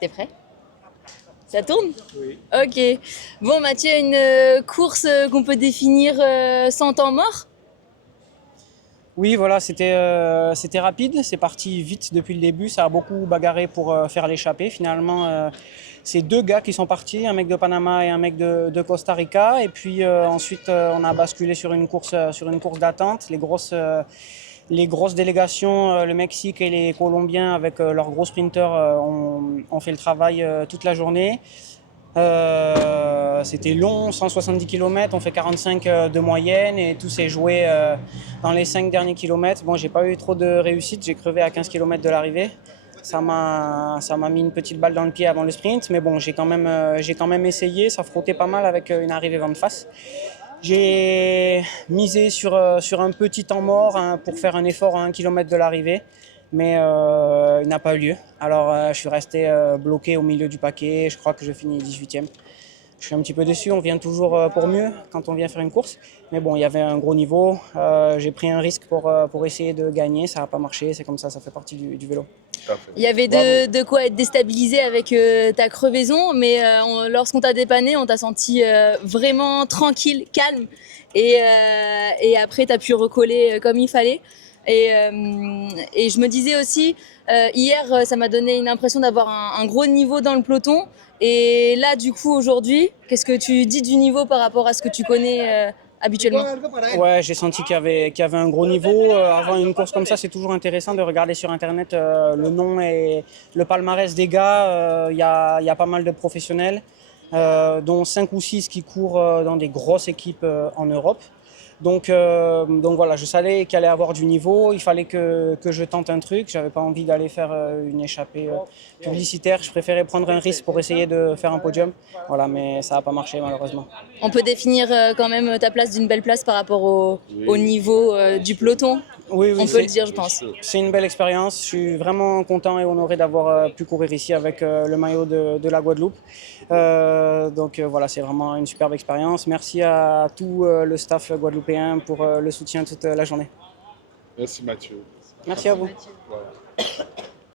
T'es prêt? Ça tourne? Oui. Ok. Bon, Mathieu, une course qu'on peut définir sans temps mort? Oui, voilà, c'était rapide, c'est parti vite depuis le début, ça a beaucoup bagarré pour faire l'échappée. Finalement, c'est deux gars qui sont partis, un mec de Panama et un mec de Costa Rica. Et puis ensuite, on a basculé sur une course d'attente. Les grosses délégations, le Mexique et les Colombiens avec leurs gros sprinteurs ont fait le travail toute la journée. C'était long, 170 km, on fait 45 de moyenne et tout s'est joué dans les 5 derniers kilomètres. Bon, j'ai pas eu trop de réussite, j'ai crevé à 15 km de l'arrivée. Ça m'a mis une petite balle dans le pied avant le sprint, mais bon, j'ai quand même essayé, ça frottait pas mal avec une arrivée vent de face. J'ai misé sur un petit temps mort hein, pour faire un effort à 1 km de l'arrivée, mais il n'a pas eu lieu. Alors je suis resté bloqué au milieu du paquet, je crois que je finis 18e. Je suis un petit peu déçu, on vient toujours pour mieux quand on vient faire une course. Mais bon, il y avait un gros niveau, j'ai pris un risque pour essayer de gagner, ça n'a pas marché, c'est comme ça fait partie du vélo. Il y avait de quoi être déstabilisé avec ta crevaison, mais lorsqu'on t'a dépanné, on t'a senti vraiment tranquille, calme, et après t'as pu recoller comme il fallait. Et je me disais aussi, hier, ça m'a donné une impression d'avoir un gros niveau dans le peloton. Et là, du coup, aujourd'hui, qu'est-ce que tu dis du niveau par rapport à ce que tu connais habituellement? Ouais, j'ai senti qu'il y avait un gros niveau. Avant une course comme ça, c'est toujours intéressant de regarder sur Internet le nom et le palmarès des gars. Il y a pas mal de professionnels, dont 5 ou 6 qui courent dans des grosses équipes en Europe. Donc voilà, je savais qu'il allait avoir du niveau, il fallait que je tente un truc, j'avais pas envie d'aller faire une échappée publicitaire, je préférais prendre un risque pour essayer de faire un podium, voilà, mais ça n'a pas marché malheureusement. On peut définir quand même ta place d'une belle place par rapport au niveau du peloton. Oui, oui, On peut le dire, je pense. c'est une belle expérience. Je suis vraiment content et honoré d'avoir pu courir ici avec le maillot de la Guadeloupe. Voilà, c'est vraiment une superbe expérience. Merci à tout le staff guadeloupéen pour le soutien toute la journée. Merci Mathieu. Merci à vous. Voilà.